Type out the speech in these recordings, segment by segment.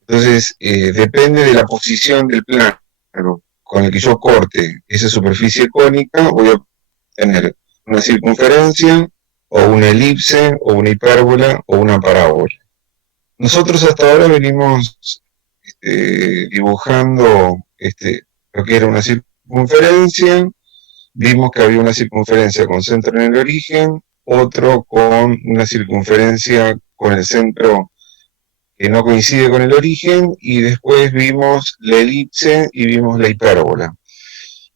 Entonces, depende de la posición del plano con el que yo corte esa superficie cónica, voy a tener una circunferencia, o una elipse, o una hipérbola, o una parábola. Nosotros hasta ahora venimos dibujando lo que era una circunferencia. Vimos que había una circunferencia con centro en el origen, otro con una circunferencia con el centro que no coincide con el origen, y después vimos la elipse y vimos la hipérbola.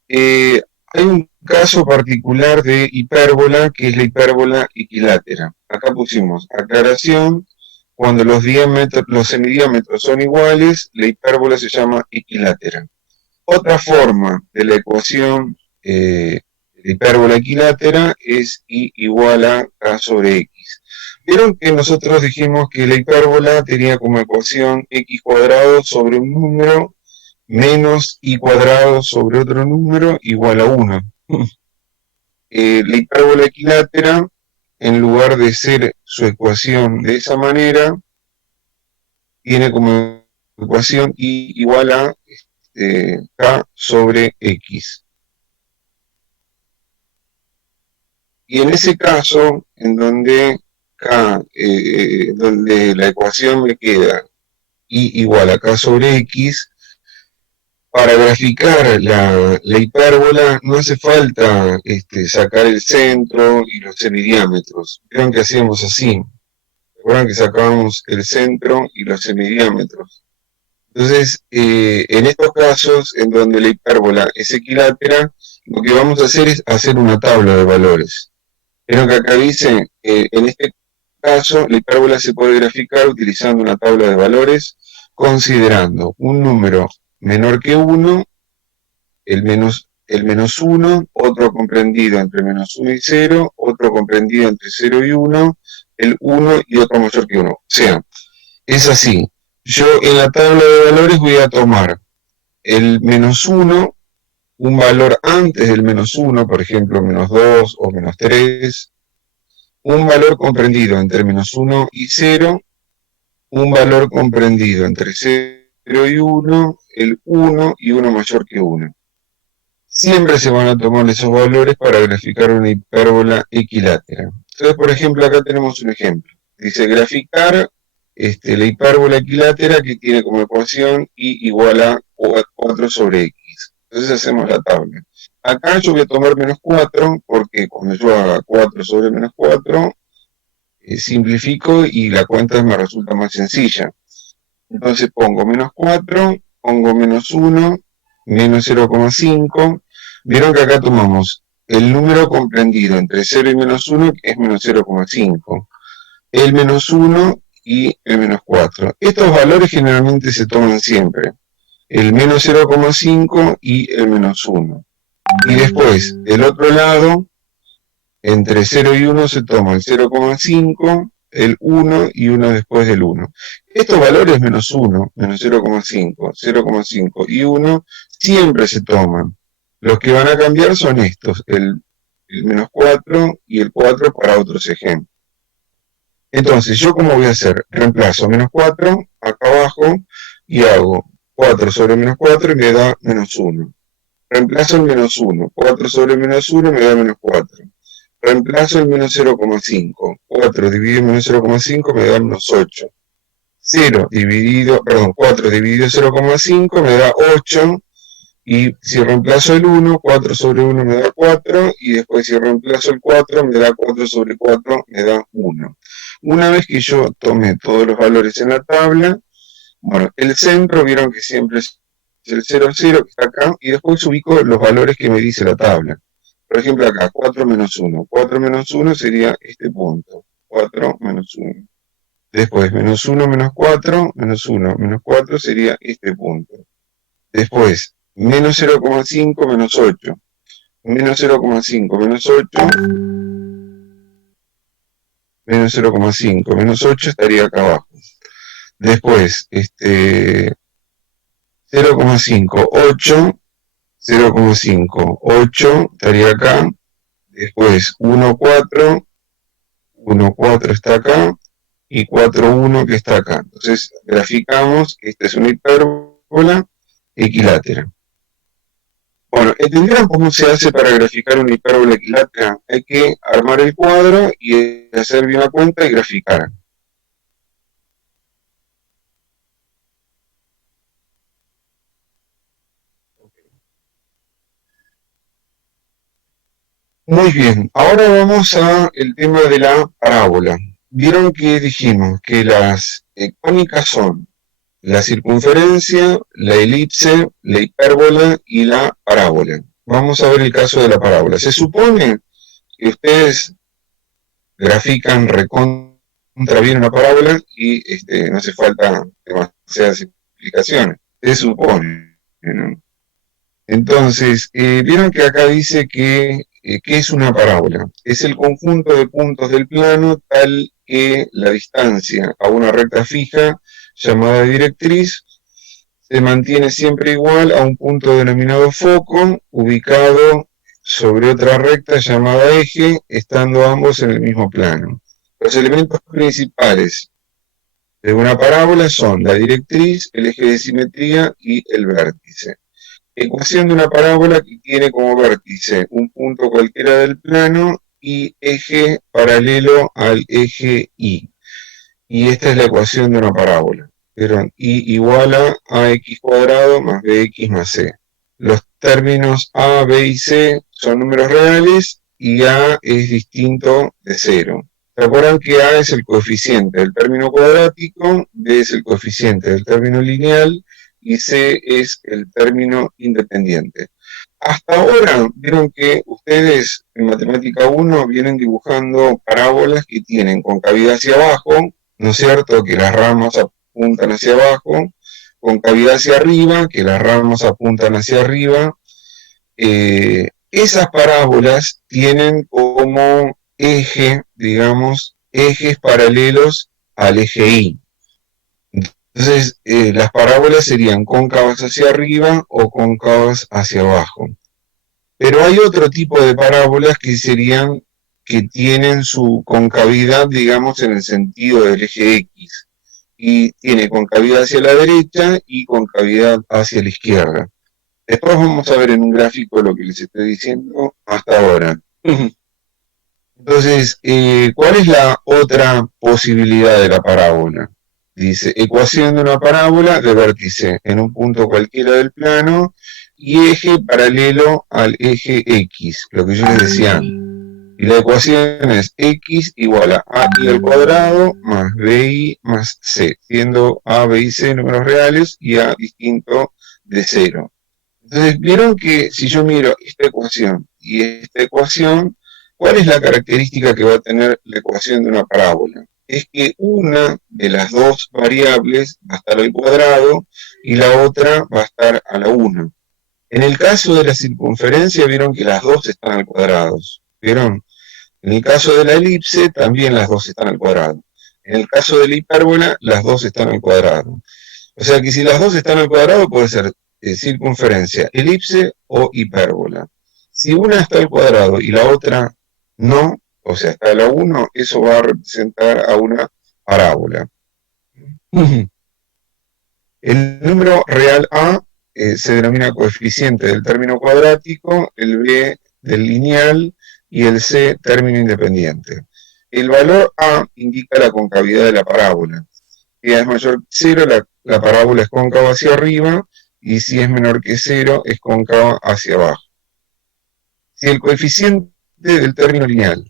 Hay un caso particular de hipérbola, que es la hipérbola equilátera. Acá pusimos aclaración: cuando los semidiámetros son iguales, la hipérbola se llama equilátera. Otra forma de la ecuación de hipérbola equilátera es y igual a k sobre x. Vieron que nosotros dijimos que la hipérbola tenía como ecuación x cuadrado sobre un número menos y cuadrado sobre otro número igual a 1. La hipérbola equilátera, en lugar de ser su ecuación de esa manera, tiene como ecuación y igual a k sobre x. Y en ese caso, en donde donde la ecuación me queda y igual a k sobre x, para graficar la hipérbola no hace falta sacar el centro y los semidiámetros. Vieron que hacíamos así. Recuerdan que sacábamos el centro y los semidiámetros. Entonces, en estos casos, en donde la hipérbola es equilátera, lo que vamos a hacer es hacer una tabla de valores. Pero que acá dice, en este caso, la hipérbola se puede graficar utilizando una tabla de valores, considerando un número menor que 1, el menos 1, otro comprendido entre menos 1 y 0, otro comprendido entre 0 y 1, el 1 y otro mayor que 1. O sea, es así. Yo en la tabla de valores voy a tomar el menos 1, un valor antes del menos 1, por ejemplo, menos 2 o menos 3, un valor comprendido entre menos 1 y 0, un valor comprendido entre 0 y 1, el 1 y 1 mayor que 1. Siempre se van a tomar esos valores para graficar una hipérbola equilátera. Entonces, por ejemplo, acá tenemos un ejemplo. Dice graficar la hipérbola equilátera, que tiene como ecuación y igual a 4 sobre x. Entonces hacemos la tabla. Acá yo voy a tomar menos 4, porque cuando yo haga 4 sobre menos 4, simplifico y la cuenta me resulta más sencilla. Entonces pongo menos 4, pongo menos 1, menos 0,5. Vieron que acá tomamos el número comprendido entre 0 y menos 1, que es menos 0,5, el menos 1 y el menos 4. Estos valores generalmente se toman siempre, el menos 0,5 y el menos 1. Y después, del otro lado, entre 0 y 1 se toma el 0,5, el 1 y 1 después del 1. Estos valores menos 1, menos 0,5, 0,5 y 1 siempre se toman. Los que van a cambiar son estos, el menos 4 y el 4 para otros ejemplos. Entonces, ¿yo cómo voy a hacer? Reemplazo menos 4 acá abajo y hago 4 sobre menos 4 y me da menos 1. Reemplazo el menos 1, 4 sobre menos 1 me da menos 4. Reemplazo el menos 0,5. 4 dividido menos 0,5 me da menos 8. 4 dividido 0,5 me da 8. Y si reemplazo el 1, 4 sobre 1 me da 4. Y después si reemplazo el 4, me da 4 sobre 4, me da 1. Una vez que yo tomé todos los valores en la tabla, bueno, el centro, vieron que siempre es el 0, 0, que está acá, y después ubico los valores que me dice la tabla. Por ejemplo, acá, 4 menos 1. 4 menos 1 sería este punto. 4 menos 1. Después, menos 1 menos 4, menos 1 menos 4 sería este punto. Después, menos 0,5 menos 8. Menos 0,5 menos 8. Menos 0,5 menos 8 estaría acá abajo. Después, 0,5, 8. 0,5, 8 estaría acá. Después 1, 4. 1, 4 está acá. y 4,1 que está acá. Entonces graficamos, esta es una hipérbola equilátera. Bueno, ¿entendieron cómo se hace para graficar una hipérbola equilátera? Hay que armar el cuadro y hacer bien la cuenta y graficar. Muy bien, ahora vamos a el tema de la parábola. Vieron que dijimos que las cónicas son la circunferencia, la elipse, la hipérbola y la parábola. Vamos a ver el caso de la parábola. Se supone que ustedes grafican recontra bien una parábola y no hace falta demasiadas explicaciones. Se supone, ¿no? Entonces, vieron que acá dice que ¿qué es una parábola? Es el conjunto de puntos del plano tal que la distancia a una recta fija llamada directriz se mantiene siempre igual a un punto denominado foco, ubicado sobre otra recta llamada eje, estando ambos en el mismo plano. Los elementos principales de una parábola son la directriz, el eje de simetría y el vértice. Ecuación de una parábola que tiene como vértice un punto cualquiera del plano y eje paralelo al eje Y. Y esta es la ecuación de una parábola. Pero Y igual a ax cuadrado más bx más c. Los términos a, b y c son números reales y a es distinto de cero. ¿Se acuerdan que a es el coeficiente del término cuadrático, b es el coeficiente del término lineal y c es el término independiente? Hasta ahora vieron que ustedes en Matemática 1 vienen dibujando parábolas que tienen concavidad hacia abajo, ¿no es cierto? Que las ramas apuntan hacia abajo, concavidad hacia arriba, que las ramas apuntan hacia arriba. Esas parábolas tienen como eje, digamos, ejes paralelos al eje Y. Entonces, las parábolas serían cóncavas hacia arriba o cóncavas hacia abajo. Pero hay otro tipo de parábolas que serían, que tienen su concavidad, digamos, en el sentido del eje X. Y tiene concavidad hacia la derecha y concavidad hacia la izquierda. Después vamos a ver en un gráfico lo que les estoy diciendo hasta ahora. Entonces, ¿cuál es la otra posibilidad de la parábola? Dice, ecuación de una parábola de vértice en un punto cualquiera del plano y eje paralelo al eje X, lo que yo les decía. Y la ecuación es X igual a y al cuadrado más BI más C, siendo A, B y C números reales y A distinto de cero. Entonces, vieron que si yo miro esta ecuación y esta ecuación, ¿cuál es la característica que va a tener la ecuación de una parábola? Es que una de las dos variables va a estar al cuadrado y la otra va a estar a la 1. En el caso de la circunferencia, vieron que las dos están al cuadrado. ¿Vieron? En el caso de la elipse, también las dos están al cuadrado. En el caso de la hipérbola, las dos están al cuadrado. O sea que si las dos están al cuadrado, puede ser circunferencia, elipse o hipérbola. Si una está al cuadrado y la otra no, o sea, está a la 1, eso va a representar a una parábola. El número real A se denomina coeficiente del término cuadrático, el B del lineal y el C término independiente. El valor A indica la concavidad de la parábola. Si A es mayor que 0, la parábola es cóncava hacia arriba, y si es menor que 0, es cóncava hacia abajo. Si el coeficiente del término lineal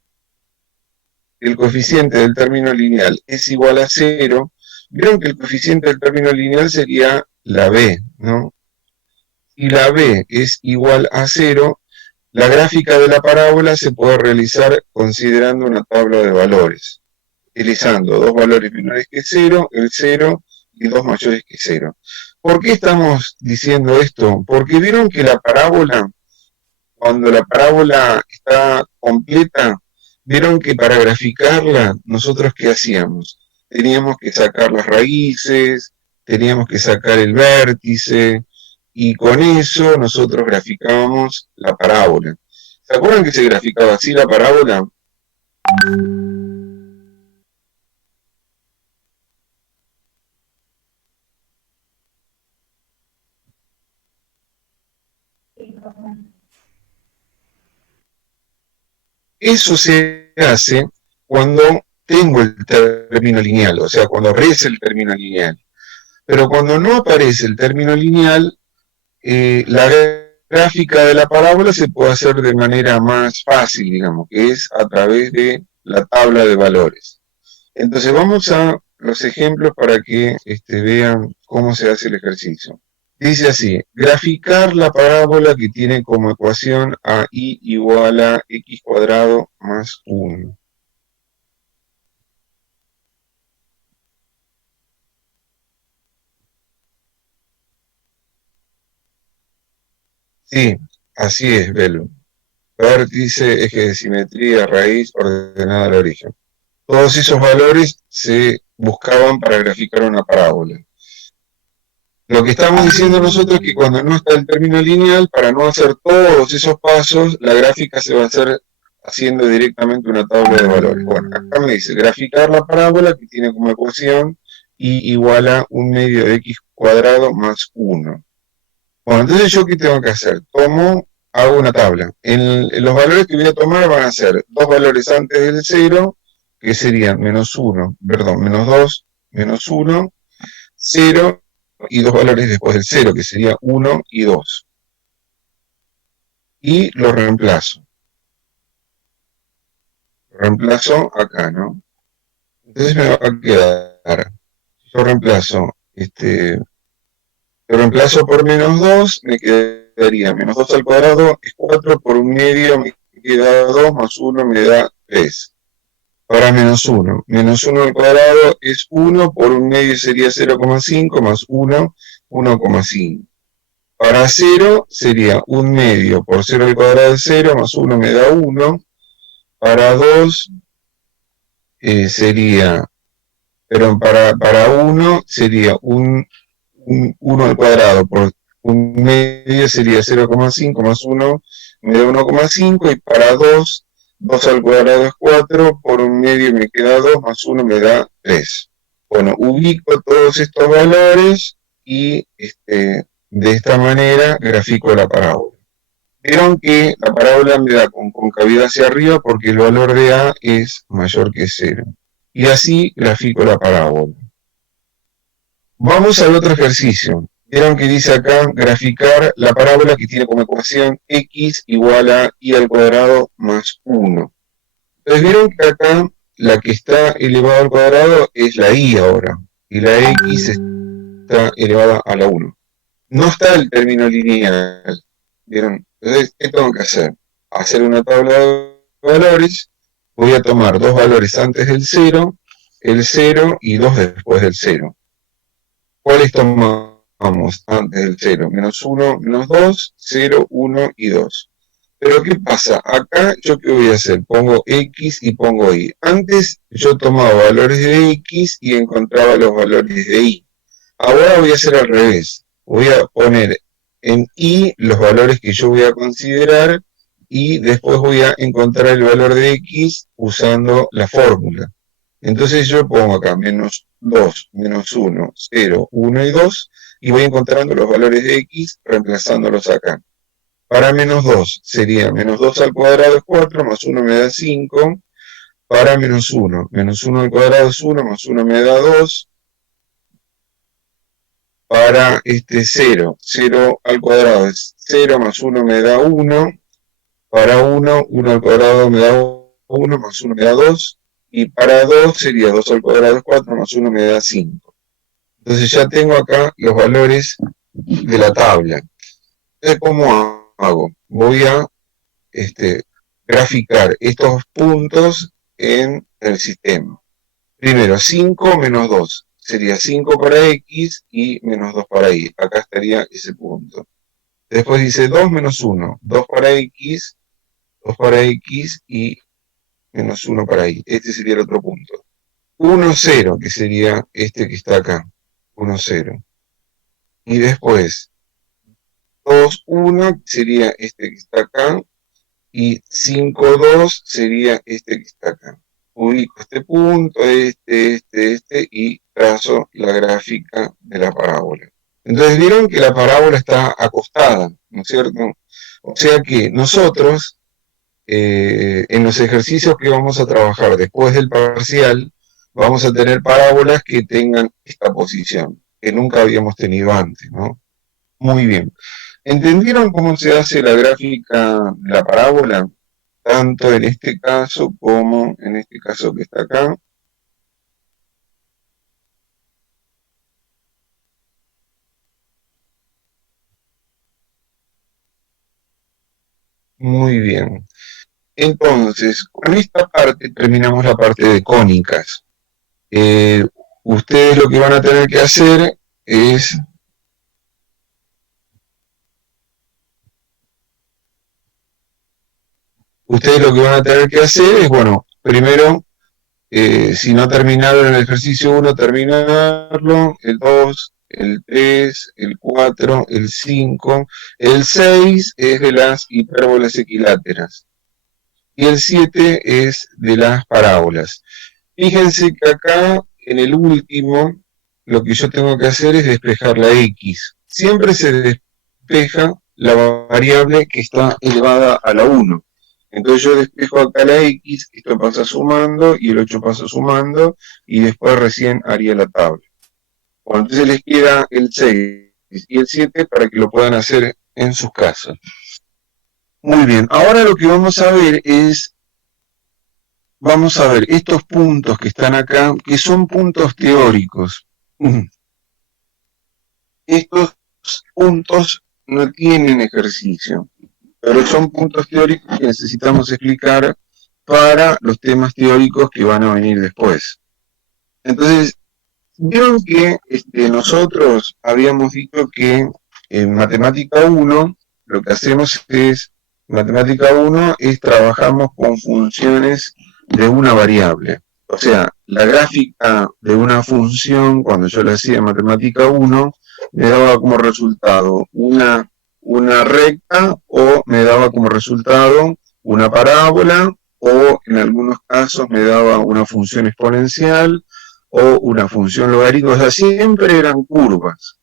es igual a 0, vieron que el coeficiente del término lineal sería la b, ¿no? Si la b es igual a 0, la gráfica de la parábola se puede realizar considerando una tabla de valores, utilizando dos valores menores que 0, el 0 y dos mayores que 0. ¿Por qué estamos diciendo esto? Porque vieron que la parábola, cuando la parábola está completa, vieron que para graficarla, nosotros ¿qué hacíamos? Teníamos que sacar las raíces, teníamos que sacar el vértice, y con eso nosotros graficábamos la parábola. ¿Se acuerdan que se graficaba así la parábola? Eso se hace cuando tengo el término lineal, o sea, cuando aparece el término lineal. Pero cuando no aparece el término lineal, la gráfica de la parábola se puede hacer de manera más fácil, digamos, que es a través de la tabla de valores. Entonces vamos a los ejemplos para que vean cómo se hace el ejercicio. Dice así, graficar la parábola que tiene como ecuación a y igual a x cuadrado más 1. Sí, así es, Belo. Vértice, eje de simetría, raíz, ordenada al origen. Todos esos valores se buscaban para graficar una parábola. Lo que estamos diciendo nosotros es que cuando no está el término lineal, para no hacer todos esos pasos, la gráfica se va a hacer haciendo directamente una tabla de valores. Bueno, acá me dice graficar la parábola que tiene como ecuación y igual a 1/2 de x cuadrado más 1. Bueno, entonces yo ¿qué tengo que hacer? Hago una tabla. Los valores que voy a tomar van a ser dos valores antes del 0, que serían menos 1, perdón, menos 2, menos 1, 0, y dos valores después del 0, que sería 1 y 2. Y lo reemplazo. Lo reemplazo acá, ¿no? Entonces me va a quedar, yo reemplazo por menos 2, me quedaría menos 2 al cuadrado es 4, por 1/2 me queda 2, más 1 me da 3. Para menos 1. Menos 1 al cuadrado es 1, por 1/2 sería 0,5, más 1, 1,5. Para 0 sería 1/2 por 0 al cuadrado es 0, más 1 me da 1. Para 2 sería, perdón, para 1 sería 1 al cuadrado por 1/2 sería 0,5, más 1 me da 1,5, y para 2, 2 al cuadrado es 4, por 1/2 me queda 2, más 1 me da 3. Bueno, ubico todos estos valores y de esta manera grafico la parábola. Vieron que la parábola me da con concavidad hacia arriba porque el valor de A es mayor que 0. Y así grafico la parábola. Vamos al otro ejercicio. Vieron que dice acá graficar la parábola que tiene como ecuación x igual a y al cuadrado más 1. Entonces vieron que acá la que está elevada al cuadrado es la y ahora, y la x está elevada a la 1. No está el término lineal. ¿Vieron? Entonces, ¿qué tengo que hacer? Hacer una tabla de valores. Voy a tomar dos valores antes del 0, el 0 y 2 después del 0. ¿Cuáles tomamos antes del 0? Menos 1, menos 2, 0, 1 y 2. Pero ¿qué pasa? Acá yo ¿qué voy a hacer? Pongo x y pongo y. Antes yo tomaba valores de x y encontraba los valores de y. Ahora voy a hacer al revés. Voy a poner en y los valores que yo voy a considerar y después voy a encontrar el valor de x usando la fórmula. Entonces yo pongo acá menos 2, menos 1, 0, 1 y 2 y voy encontrando los valores de x reemplazándolos acá. Para menos 2 sería menos 2 al cuadrado es 4, más 1 me da 5. Para menos 1 al cuadrado es 1, más 1 me da 2. Para 0, 0 al cuadrado es 0, más 1 me da 1. Para 1, 1 al cuadrado me da 1, más 1 me da 2. Y para 2 sería 2 al cuadrado es 4, más 1 me da 5. Entonces ya tengo acá los valores de la tabla. Entonces, ¿cómo hago? Voy a graficar estos puntos en el sistema. Primero, 5 menos 2. Sería 5 para x y menos 2 para y. Acá estaría ese punto. Después dice 2 menos 1. 2 para x y menos 1 para y. Este sería el otro punto. 1, 0, que sería este que está acá. 1, 0. Y después 2, 1 sería este que está acá. Y 5, 2 sería este que está acá. Ubico este punto, y trazo la gráfica de la parábola. Entonces vieron que la parábola está acostada, ¿no es cierto? O sea que nosotros, en los ejercicios que vamos a trabajar después del parcial, vamos a tener parábolas que tengan esta posición, que nunca habíamos tenido antes, ¿no? Muy bien. ¿Entendieron cómo se hace la gráfica de la parábola? Tanto en este caso como en este caso que está acá. Muy bien. Entonces, con esta parte terminamos la parte de cónicas. Eh, ustedes lo que van a tener que hacer es bueno, primero, si no terminaron el ejercicio 1, terminarlo, el 2, el 3, el 4, el 5, el 6 es de las hipérbolas equiláteras y el 7 es de las parábolas. Fíjense que acá, en el último, lo que yo tengo que hacer es despejar la x. Siempre se despeja la variable que está elevada a la 1. Entonces yo despejo acá la x, esto pasa sumando y el 8 pasa sumando y después recién haría la tabla. Bueno, entonces les queda el 6 y el 7 para que lo puedan hacer en sus casas. Muy bien, ahora lo que vamos a ver estos puntos que están acá, que son puntos teóricos. Estos puntos no tienen ejercicio, pero son puntos teóricos que necesitamos explicar para los temas teóricos que van a venir después. Entonces, vieron que nosotros habíamos dicho que en matemática 1 lo que hacemos es, matemática 1 es trabajamos con funciones de una variable. O sea, la gráfica de una función, cuando yo la hacía en matemática 1, me daba como resultado una recta o me daba como resultado una parábola o en algunos casos me daba una función exponencial o una función logarítmica, o sea, siempre eran curvas.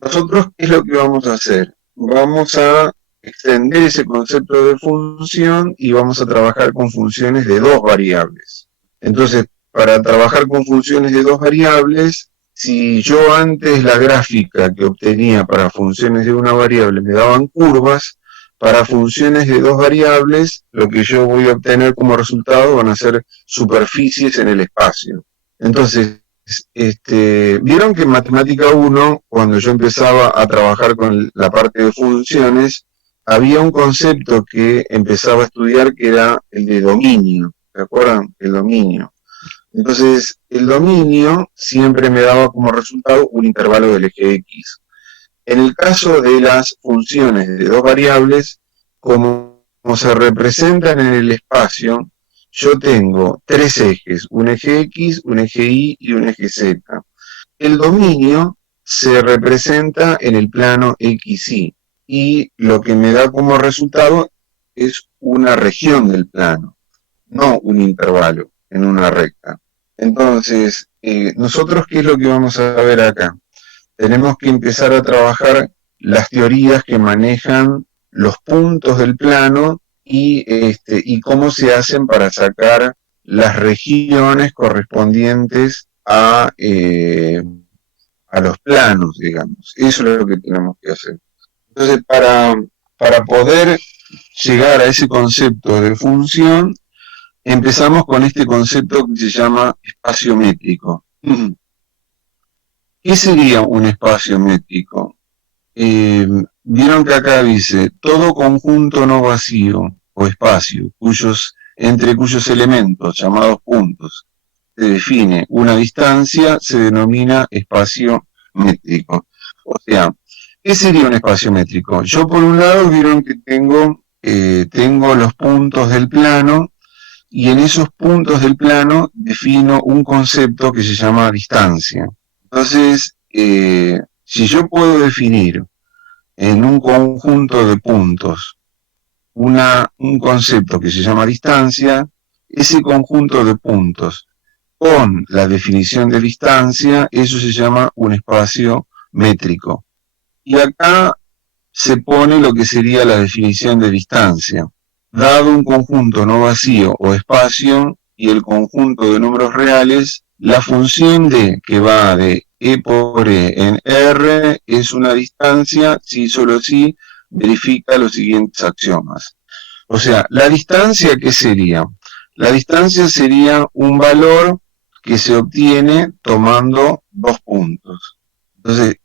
Nosotros, ¿qué es lo que vamos a hacer? Vamos a extender ese concepto de función y vamos a trabajar con funciones de dos variables. Entonces, para trabajar con funciones de dos variables, si yo antes la gráfica que obtenía para funciones de una variable me daban curvas, para funciones de dos variables, lo que yo voy a obtener como resultado van a ser superficies en el espacio. Entonces, vieron que en matemática 1, cuando yo empezaba a trabajar con la parte de funciones, había un concepto que empezaba a estudiar que era el de dominio. ¿Se acuerdan? El dominio. Entonces, el dominio siempre me daba como resultado un intervalo del eje X. En el caso de las funciones de dos variables, como se representan en el espacio, yo tengo tres ejes, un eje X, un eje Y y un eje Z. El dominio se representa en el plano XY y lo que me da como resultado es una región del plano, no un intervalo en una recta. Entonces, nosotros, ¿qué es lo que vamos a ver acá? Tenemos que empezar a trabajar las teorías que manejan los puntos del plano y cómo se hacen para sacar las regiones correspondientes a los planos, digamos. Eso es lo que tenemos que hacer. Entonces, para poder llegar a ese concepto de función, empezamos con este concepto que se llama espacio métrico. ¿Qué sería un espacio métrico? Vieron que acá dice, todo conjunto no vacío o espacio, entre cuyos elementos, llamados puntos, se define una distancia, se denomina espacio métrico. O sea, ¿qué sería un espacio métrico? Yo por un lado vieron que tengo los puntos del plano y en esos puntos del plano defino un concepto que se llama distancia. Entonces, si yo puedo definir en un conjunto de puntos un concepto que se llama distancia, ese conjunto de puntos con la definición de distancia, eso se llama un espacio métrico. Y acá se pone lo que sería la definición de distancia. Dado un conjunto no vacío o espacio y el conjunto de números reales, la función d que va de e por e en R es una distancia si solo si verifica los siguientes axiomas. O sea, la distancia, ¿qué sería? La distancia sería un valor que se obtiene tomando 2 puntos. Entonces,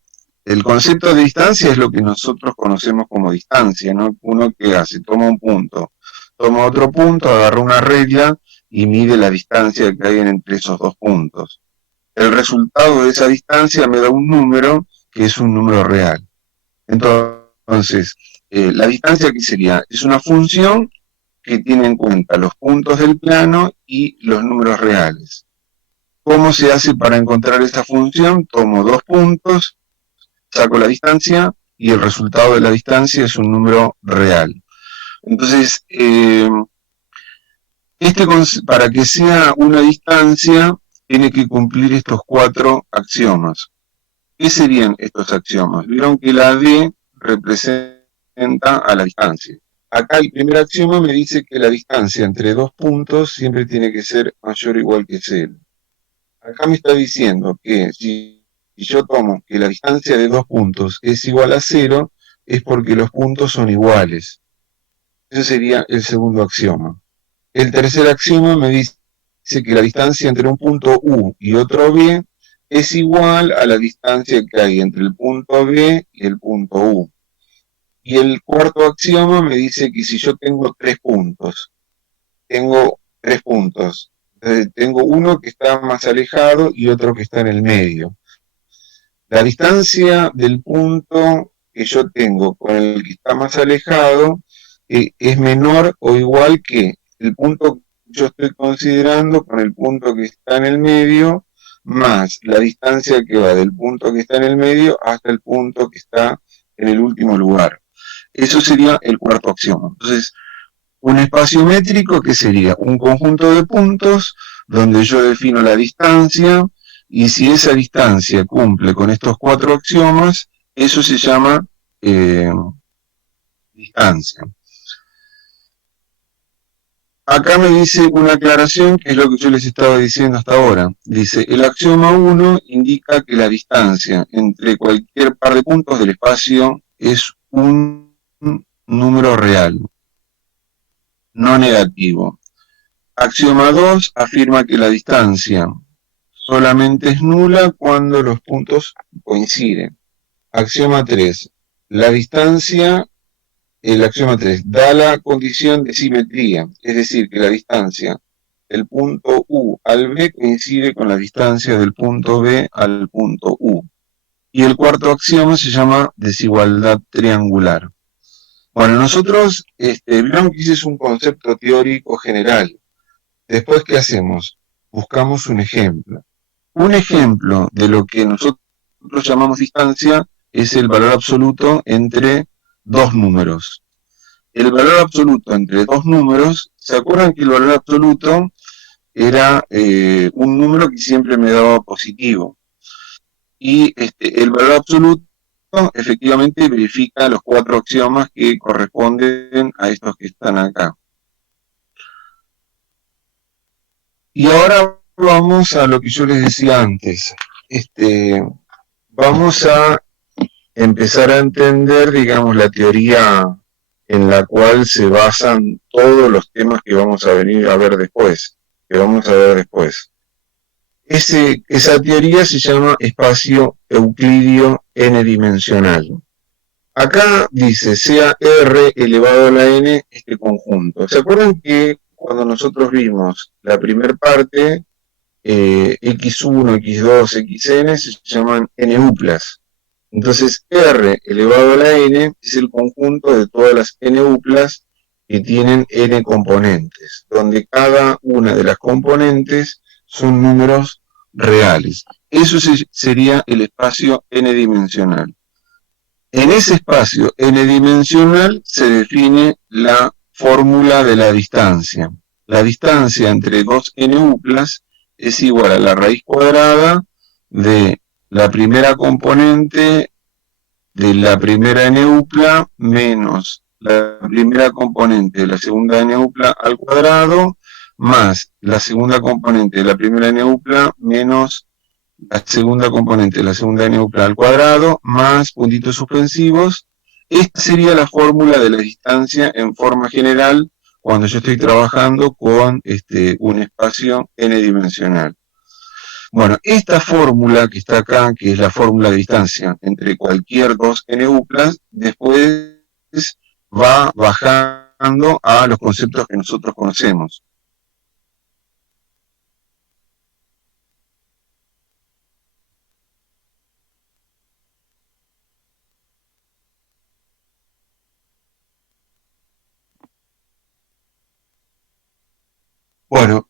el concepto de distancia es lo que nosotros conocemos como distancia, ¿no? Uno que hace, toma un punto, toma otro punto, agarra una regla y mide la distancia que hay entre esos 2 puntos. El resultado de esa distancia me da un número que es un número real. Entonces, la distancia, ¿qué sería? Es una función que tiene en cuenta los puntos del plano y los números reales. ¿Cómo se hace para encontrar esta función? Tomo 2 puntos, saco la distancia y el resultado de la distancia es un número real. Entonces, para que sea una distancia, tiene que cumplir estos 4 axiomas. ¿Qué serían estos axiomas? Vieron que la D representa a la distancia. Acá el primer axioma me dice que la distancia entre 2 puntos siempre tiene que ser mayor o igual que 0. Acá me está diciendo que si yo tomo que la distancia de 2 puntos es igual a 0, es porque los puntos son iguales. Ese sería el segundo axioma. El tercer axioma me dice que la distancia entre un punto U y otro B es igual a la distancia que hay entre el punto B y el punto U. Y el cuarto axioma me dice que si yo tengo 3 puntos, tengo uno que está más alejado y otro que está en el medio. La distancia del punto que yo tengo con el que está más alejado es menor o igual que el punto que yo estoy considerando con el punto que está en el medio, más la distancia que va del punto que está en el medio hasta el punto que está en el último lugar. Eso sería el cuarto axioma. Entonces, un espacio métrico que sería un conjunto de puntos donde yo defino la distancia y si esa distancia cumple con estos 4 axiomas, eso se llama distancia. Acá me dice una aclaración que es lo que yo les estaba diciendo hasta ahora. Dice, el axioma 1 indica que la distancia entre cualquier par de puntos del espacio es un número real, no negativo. Axioma 2 afirma que la distancia solamente es nula cuando los puntos coinciden. Axioma 3. El axioma 3 da la condición de simetría, es decir, que la distancia del punto U al B coincide con la distancia del punto B al punto U. Y el cuarto axioma se llama desigualdad triangular. Bueno, nosotros vieron que ese es un concepto teórico general. Después, ¿qué hacemos? Buscamos un ejemplo. Un ejemplo de lo que nosotros llamamos distancia es el valor absoluto entre 2 números. El valor absoluto entre 2 números, ¿se acuerdan que el valor absoluto era un número que siempre me daba positivo? Y el valor absoluto efectivamente verifica los 4 axiomas que corresponden a estos que están acá. Y ahora vamos a lo que yo les decía antes. Vamos a empezar a entender, digamos, la teoría en la cual se basan todos los temas que vamos a venir a ver después, Esa teoría se llama espacio euclidio n-dimensional. Acá dice, sea R elevado a la n este conjunto. ¿Se acuerdan que cuando nosotros vimos la primera parte, x1, x2, xn se llaman n-uplas? Entonces, R elevado a la n es el conjunto de todas las n-uplas que tienen n componentes, donde cada una de las componentes son números reales. Eso sería el espacio n-dimensional. En ese espacio n-dimensional se define la fórmula de la distancia. La distancia entre dos n-uplas es igual a la raíz cuadrada de la primera componente de la primera n-upla menos la primera componente de la segunda n-upla al cuadrado más la segunda componente de la primera n-upla menos la segunda componente de la segunda n-upla al cuadrado más puntitos suspensivos. Esta sería la fórmula de la distancia en forma general cuando yo estoy trabajando con un espacio n-dimensional. Bueno, esta fórmula que está acá, que es la fórmula de distancia entre cualquier dos n-uplas, después va bajando a los conceptos que nosotros conocemos. Bueno,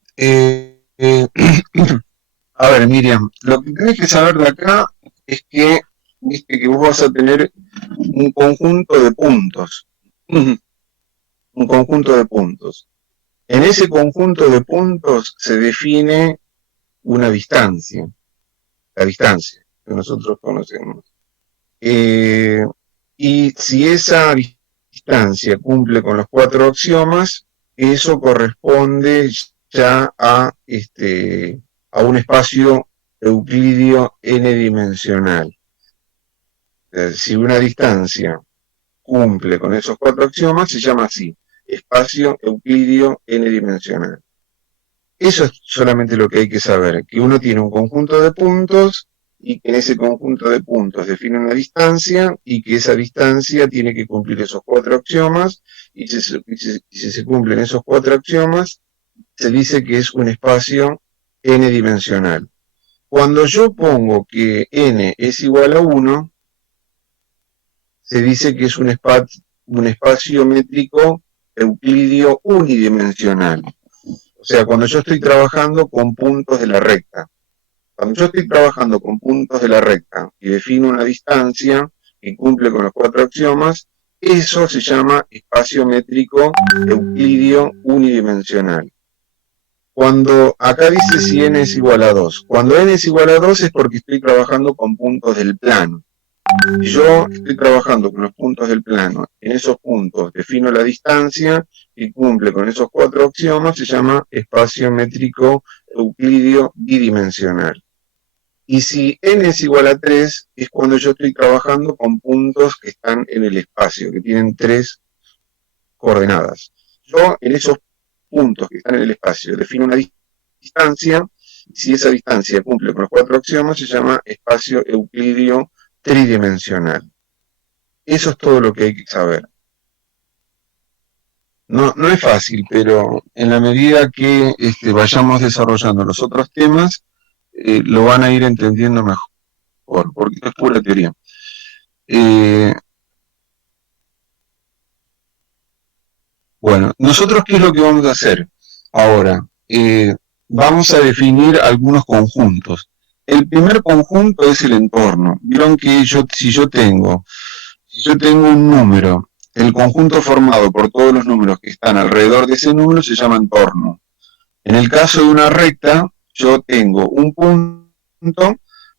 a ver, Miriam, lo que tenés que saber de acá es que, viste, que vos vas a tener un conjunto de puntos. Un conjunto de puntos. En ese conjunto de puntos se define una distancia, la distancia que nosotros conocemos. Y si esa distancia cumple con los 4 axiomas, eso corresponde ya a un espacio euclidio n-dimensional. Si una distancia cumple con esos 4 axiomas, se llama así, espacio euclidio n-dimensional. Eso es solamente lo que hay que saber, que uno tiene un conjunto de puntos y que en ese conjunto de puntos define una distancia y que esa distancia tiene que cumplir esos 4 axiomas y si se cumplen esos 4 axiomas, se dice que es un espacio n-dimensional. Cuando yo pongo que n es igual a 1, se dice que es un espacio métrico euclidio unidimensional. O sea, cuando yo estoy trabajando con puntos de la recta. Cuando yo estoy trabajando con puntos de la recta y defino una distancia que cumple con los 4 axiomas, eso se llama espacio métrico euclidio unidimensional. Cuando acá dice si n es igual a 2, cuando n es igual a 2 es porque estoy trabajando con puntos del plano. Si yo estoy trabajando con los puntos del plano, en esos puntos defino la distancia y cumple con esos 4 axiomas, se llama espacio métrico euclidio bidimensional. Y si n es igual a 3, es cuando yo estoy trabajando con puntos que están en el espacio, que tienen 3 coordenadas. Yo en esos puntos que están en el espacio defino una distancia, y si esa distancia cumple con los 4 axiomas, se llama espacio euclidio tridimensional. Eso es todo lo que hay que saber. No es fácil, pero en la medida que vayamos desarrollando los otros temas, lo van a ir entendiendo mejor, porque es pura teoría. Bueno, nosotros ¿qué es lo que vamos a hacer? Ahora, vamos a definir algunos conjuntos. El primer conjunto es el entorno. Vieron que si yo tengo un número, el conjunto formado por todos los números que están alrededor de ese número se llama entorno. En el caso de una recta, yo tengo un punto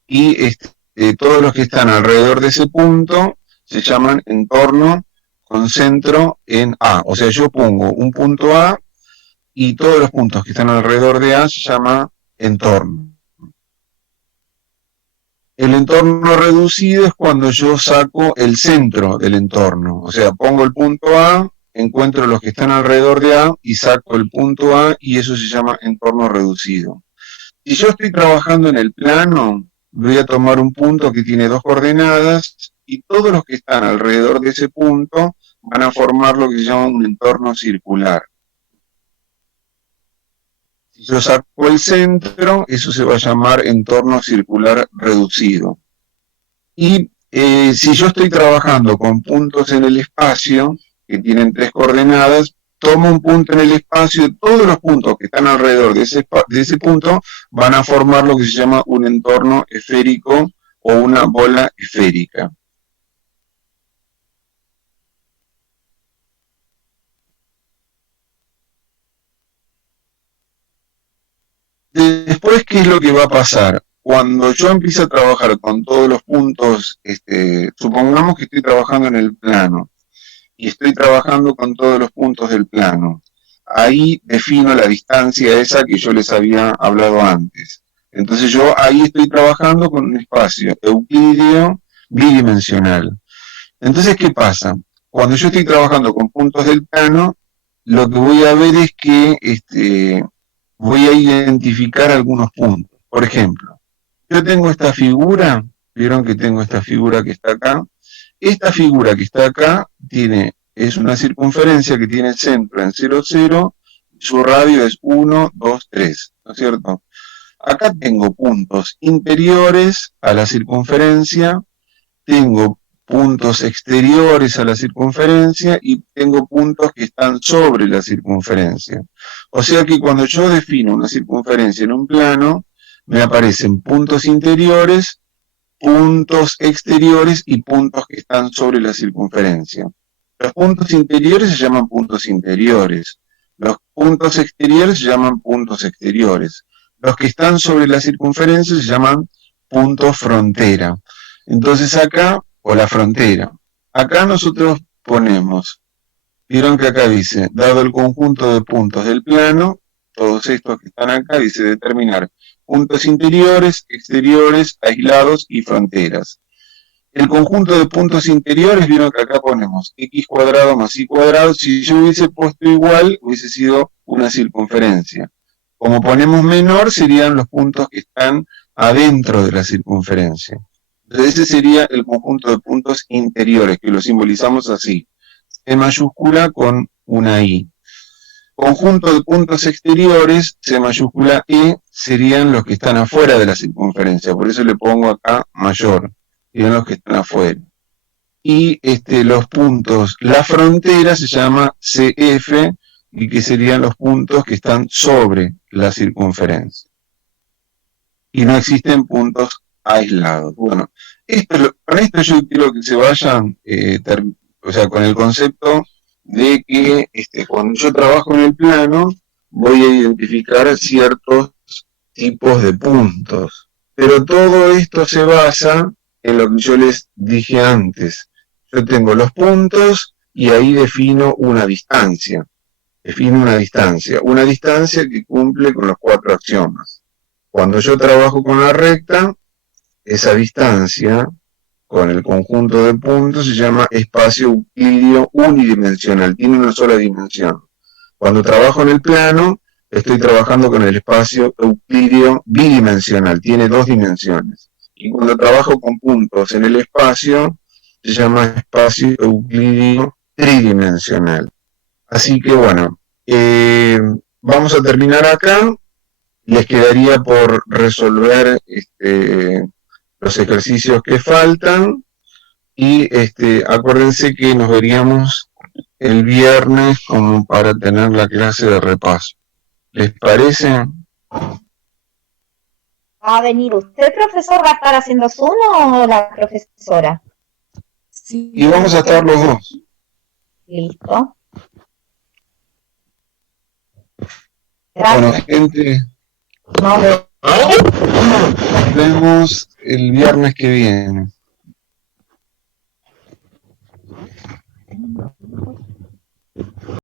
y todos los que están alrededor de ese punto se llaman entorno con centro en A. O sea, yo pongo un punto A y todos los puntos que están alrededor de A se llama entorno. El entorno reducido es cuando yo saco el centro del entorno. O sea, pongo el punto A, encuentro los que están alrededor de A y saco el punto A y eso se llama entorno reducido. Si yo estoy trabajando en el plano, voy a tomar un punto que tiene 2 coordenadas y todos los que están alrededor de ese punto van a formar lo que se llama un entorno circular. Si yo saco el centro, eso se va a llamar entorno circular reducido. Y si yo estoy trabajando con puntos en el espacio, que tienen 3 coordenadas, tomo un punto en el espacio y todos los puntos que están alrededor de ese punto van a formar lo que se llama un entorno esférico o una bola esférica. Después, ¿qué es lo que va a pasar? cuando yo empiezo a trabajar con todos los puntos, supongamos que estoy trabajando en el plano, y estoy trabajando con todos los puntos del plano. Ahí defino la distancia esa que yo les había hablado antes. Entonces yo ahí estoy trabajando con un espacio euclídeo bidimensional. Entonces, ¿qué pasa? Cuando yo estoy trabajando con puntos del plano, lo que voy a ver es que voy a identificar algunos puntos. Por ejemplo, yo tengo esta figura, vieron que tengo esta figura que está acá. Esta figura que está acá es una circunferencia que tiene el centro en 0, 0, su radio es 1, 2, 3, ¿no es cierto? Acá tengo puntos interiores a la circunferencia, tengo puntos exteriores a la circunferencia y tengo puntos que están sobre la circunferencia. O sea que cuando yo defino una circunferencia en un plano, me aparecen puntos interiores, puntos exteriores y puntos que están sobre la circunferencia. Los puntos interiores se llaman puntos interiores. Los puntos exteriores se llaman puntos exteriores. Los que están sobre la circunferencia se llaman puntos frontera. Entonces acá, o la frontera, acá nosotros ponemos, vieron que acá dice, dado el conjunto de puntos del plano, todos estos que están acá, dice determinar puntos interiores, exteriores, aislados y fronteras. El conjunto de puntos interiores, vieron que acá ponemos x cuadrado más y cuadrado, si yo hubiese puesto igual, hubiese sido una circunferencia. Como ponemos menor, serían los puntos que están adentro de la circunferencia. Entonces ese sería el conjunto de puntos interiores, que lo simbolizamos así. C mayúscula con una I. Conjunto de puntos exteriores, C mayúscula E, serían los que están afuera de la circunferencia, por eso le pongo acá mayor, serían los que están afuera. Y los puntos, la frontera se llama CF, y que serían los puntos que están sobre la circunferencia. Y no existen puntos aislados. Bueno, con esto yo quiero que se vayan, con el concepto de que cuando yo trabajo en el plano, voy a identificar ciertos tipos de puntos. Pero todo esto se basa en lo que yo les dije antes. Yo tengo los puntos y ahí defino una distancia. Una distancia que cumple con los 4 axiomas. Cuando yo trabajo con la recta, esa distancia con el conjunto de puntos se llama espacio euclídeo unidimensional, tiene una sola dimensión. Cuando trabajo en el plano, estoy trabajando con el espacio euclídeo bidimensional, tiene 2 dimensiones. Y cuando trabajo con puntos en el espacio, se llama espacio euclídeo tridimensional. Así que bueno, vamos a terminar acá. Les quedaría por resolver los ejercicios que faltan y acuérdense que nos veríamos el viernes como para tener la clase de repaso. ¿Les parece? ¿Va a venir usted, profesor? ¿Va a estar haciendo Zoom o la profesora? Sí, y vamos a estar los dos. Listo. Gracias. Bueno, gente, nos vemos el viernes que viene.